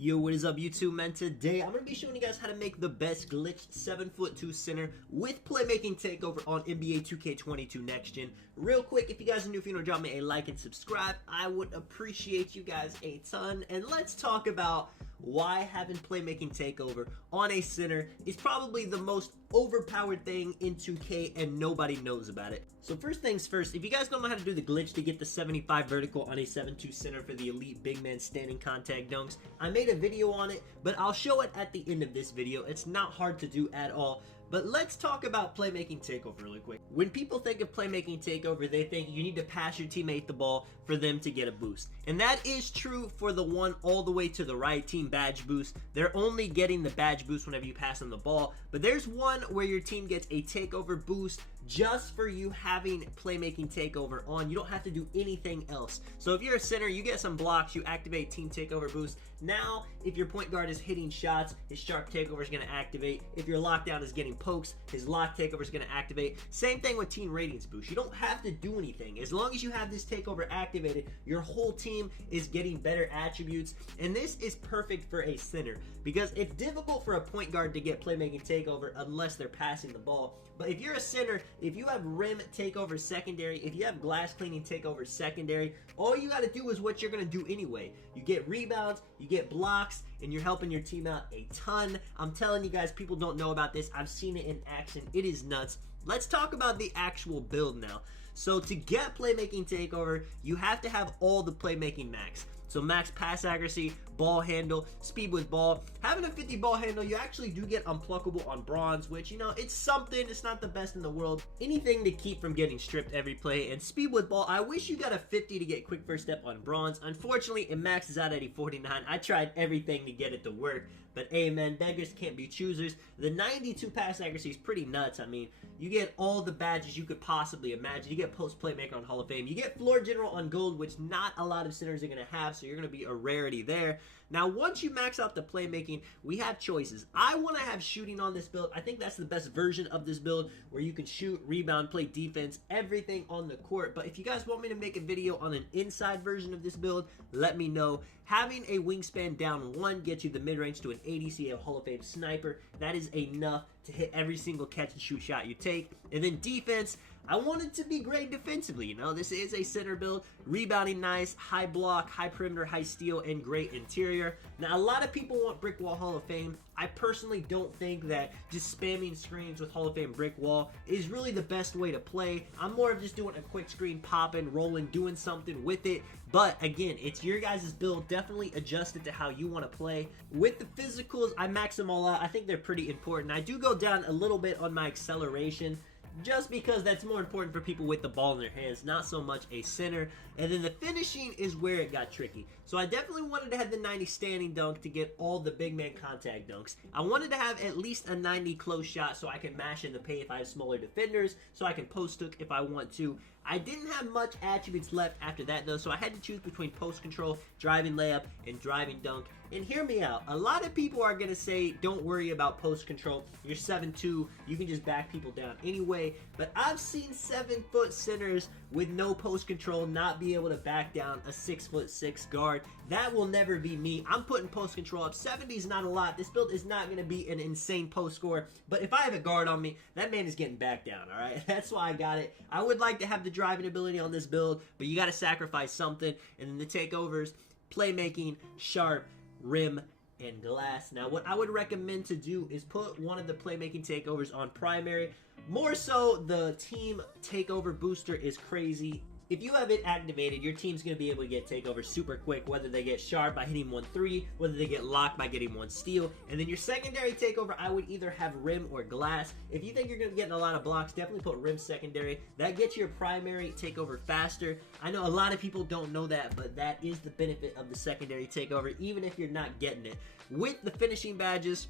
Yo, what is up YouTube, man? Today I'm going to be showing you guys how to make the best glitched 7'2" center with Playmaking Takeover on NBA 2K22 Next Gen. Real quick, if you guys are new, if you want to drop me a like and subscribe, I would appreciate you guys a ton. And let's talk about why having Playmaking Takeover on a center is probably the most overpowered thing in 2K and nobody knows about it. So first things first, if you guys don't know how to do the glitch to get the 75 vertical on a 7'2" center for the elite big man standing contact dunks, I made a video on it, but I'll show it at the end of this video. It's not hard to do at all. But let's talk about Playmaking Takeover really quick. When people think of Playmaking Takeover, they think you need to pass your teammate the ball for them to get a boost. And that is true for the one all the way to the right, team badge boost. They're only getting the badge boost whenever you pass them the ball. But there's one where your team gets a takeover boost just for you having Playmaking Takeover on. You don't have to do anything else. So if you're a center, you get some blocks, you activate team takeover boost. Now, if your point guard is hitting shots, his sharp takeover is going to activate. If your lockdown is getting pokes, his lock takeover is going to activate. Same thing with team ratings boost. You don't have to do anything. As long as you have this takeover activated, your whole team is getting better attributes. And this is perfect for a center because it's difficult for a point guard to get Playmaking Takeover unless they're passing the ball. But if you're a center, if you have rim takeover secondary, if you have glass cleaning takeover secondary, all you got to do is what you're going to do anyway. You get rebounds, you get blocks, and you're helping your team out a ton. I'm telling you guys, people don't know about this. I've seen it in action. It is nuts. Let's talk about the actual build now. So to get Playmaking Takeover, you have to have all the playmaking max. So max pass accuracy, ball handle, speed with ball. Having a 50 ball handle, you actually do get unpluckable on bronze, which, you know, it's something. It's not the best in the world. Anything to keep from getting stripped every play. And speed with ball, I wish you got a 50 to get quick first step on bronze. Unfortunately, it maxes out at a 49. I tried everything to get it to work. But hey, man, beggars can't be choosers. The 92 pass accuracy is pretty nuts. I mean, you get all the badges you could possibly imagine. You get post playmaker on Hall of Fame. You get floor general on gold, which not a lot of centers are going to have. So you're going to be a rarity there. Now, once you max out the playmaking, we have choices. I want to have shooting on this build. I think that's the best version of this build where you can shoot, rebound, play defense, everything on the court. But if you guys want me to make a video on an inside version of this build, let me know. Having a wingspan down 1 gets you the mid-range to an 80, so you have Hall of Fame sniper. That is enough to hit every single catch and shoot shot you take. And then defense, I want it to be great defensively. You know, this is a center build. Rebounding nice, high block, high perimeter, high steal, and great interior. Now, a lot of people want brick wall Hall of Fame. I personally don't think that just spamming screens with Hall of Fame brick wall is really the best way to play. I'm more of just doing a quick screen, popping, rolling, doing something with it. But again, it's your guys' build. Definitely adjust it to how you want to play. With the physicals, I max them all out. I think they're pretty important. I do go down a little bit on my acceleration, just because that's more important for people with the ball in their hands, not so much a center. And then the finishing is where it got tricky. So I definitely wanted to have the 90 standing dunk to get all the big man contact dunks. I wanted to have at least a 90 close shot so I can mash in the paint if I have smaller defenders, so I can post hook if I want to. I didn't have much attributes left after that though, so I had to choose between post control, driving layup, and driving dunk. And hear me out. A lot of people are going to say, don't worry about post control. You're 7'2", you can just back people down anyway. But I've seen 7-foot centers with no post control not be able to back down a 6'6" guard. That will never be me. I'm putting post control up. 70 is not a lot. This build is not going to be an insane post score. But if I have a guard on me, that man is getting back down, all right? That's why I got it. I would like to have the driving ability on this build, but you got to sacrifice something. And then the takeovers, playmaking, sharp, rim, and glass. Now, what I would recommend to do is put one of the playmaking takeovers on primary. More so, the team takeover booster is crazy. If you have it activated, your team's going to be able to get takeovers super quick, whether they get sharp by hitting 1-3, whether they get locked by getting 1 steal. And then your secondary takeover, I would either have rim or glass. If you think you're going to get a lot of blocks, definitely put rim secondary. That gets your primary takeover faster. I know a lot of people don't know that, but that is the benefit of the secondary takeover, even if you're not getting it. With the finishing badges,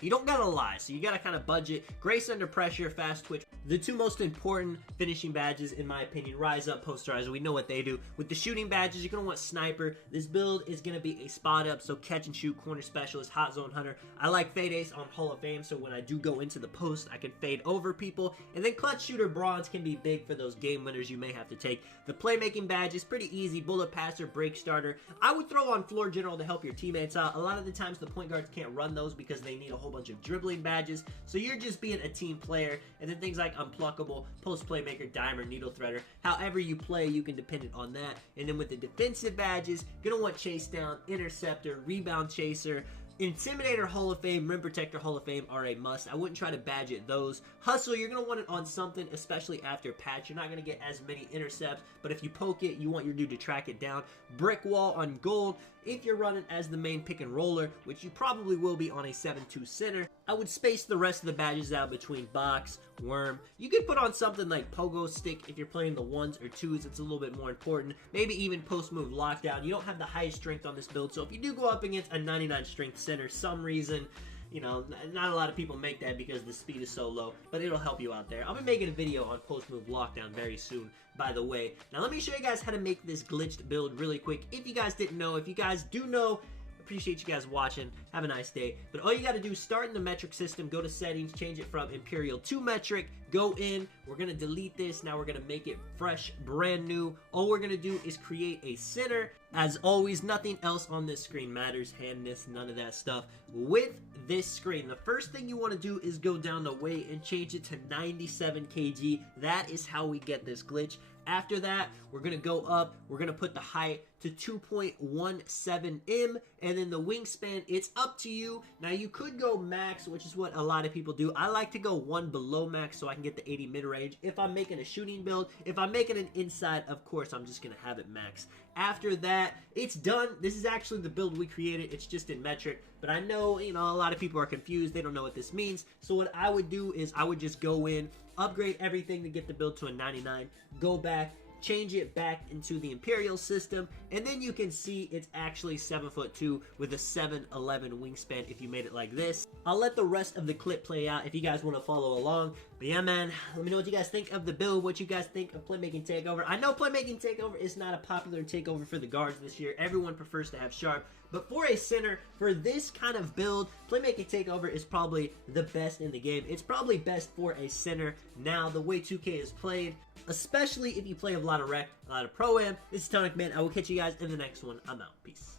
You don't gotta lie, so you gotta kind of budget. Grace under pressure, fast twitch. The two most important finishing badges, in my opinion, rise up, posterizer. We know what they do. With the shooting badges, you're gonna want sniper. This build is gonna be a spot up, so catch and shoot, corner specialist, hot zone hunter. I like fade ace on Hall of Fame, so when I do go into the post, I can fade over people. And then clutch shooter bronze can be big for those game winners you may have to take. The playmaking badge is pretty easy. Bullet passer, break starter. I would throw on floor general to help your teammates out. A lot of the times the point guards can't run those because they need a whole bunch of dribbling badges, so you're just being a team player. And then things like unpluckable, post playmaker, dimer, needle threader. However you play, you can depend on that. And then with the defensive badges, you're gonna want chase down, interceptor, rebound chaser, Intimidator Hall of Fame, Rim Protector Hall of Fame are a must. I wouldn't try to badge it those. Hustle, you're going to want it on something, especially after patch. You're not going to get as many intercepts, but if you poke it, you want your dude to track it down. Brick wall on gold. If you're running as the main pick and roller, which you probably will be on a 7-2 center, I would space the rest of the badges out between box, worm. You could put on something like pogo stick if you're playing the 1s or 2s. It's a little bit more important. Maybe even post move lockdown. You don't have the highest strength on this build, so if you do go up against a 99 strength center, some reason, you know, not a lot of people make that because the speed is so low, but it'll help you out there. I'll be making a video on post move lockdown very soon, by the way. Now let me show you guys how to make this glitched build really quick. If you guys didn't know, if you guys do know, appreciate you guys watching. Have a nice day. But all you got to do is start in the metric system, go to settings, change it from imperial to metric, go in. We're going to delete this. Now we're going to make it fresh, brand new. All we're going to do is create a center. As always, nothing else on this screen matters. Handness, none of that stuff. With this screen, the first thing you want to do is go down the weight and change it to 97 kg. That is how we get this glitch. After that, we're going to go up. We're going to put the height to 2.17 m, and then the wingspan, it's up to you. Now, you could go max, which is what a lot of people do. I like to go one below max so I can get the 80 mid-range. If I'm making a shooting build, if I'm making an inside, of course, I'm just going to have it max. After that, it's done. This is actually the build we created. It's just in metric, but I know, you know, a lot of people are confused. They don't know what this means. So what I would do is I would just go in, upgrade everything to get the build to a 99, go back, change it back into the Imperial system, and then you can see it's actually 7'2" with a 7'11" wingspan if you made it like this. I'll let the rest of the clip play out if you guys want to follow along. But yeah, man, let me know what you guys think of the build, what you guys think of Playmaking Takeover. I know Playmaking Takeover is not a popular takeover for the guards this year. Everyone prefers to have Sharp. But for a center, for this kind of build, Playmaking Takeover is probably the best in the game. It's probably best for a center now, the way 2K is played, especially if you play a lot of rec, a lot of pro-am. This is Tonic Man. I will catch you guys in the next one. I'm out. Peace.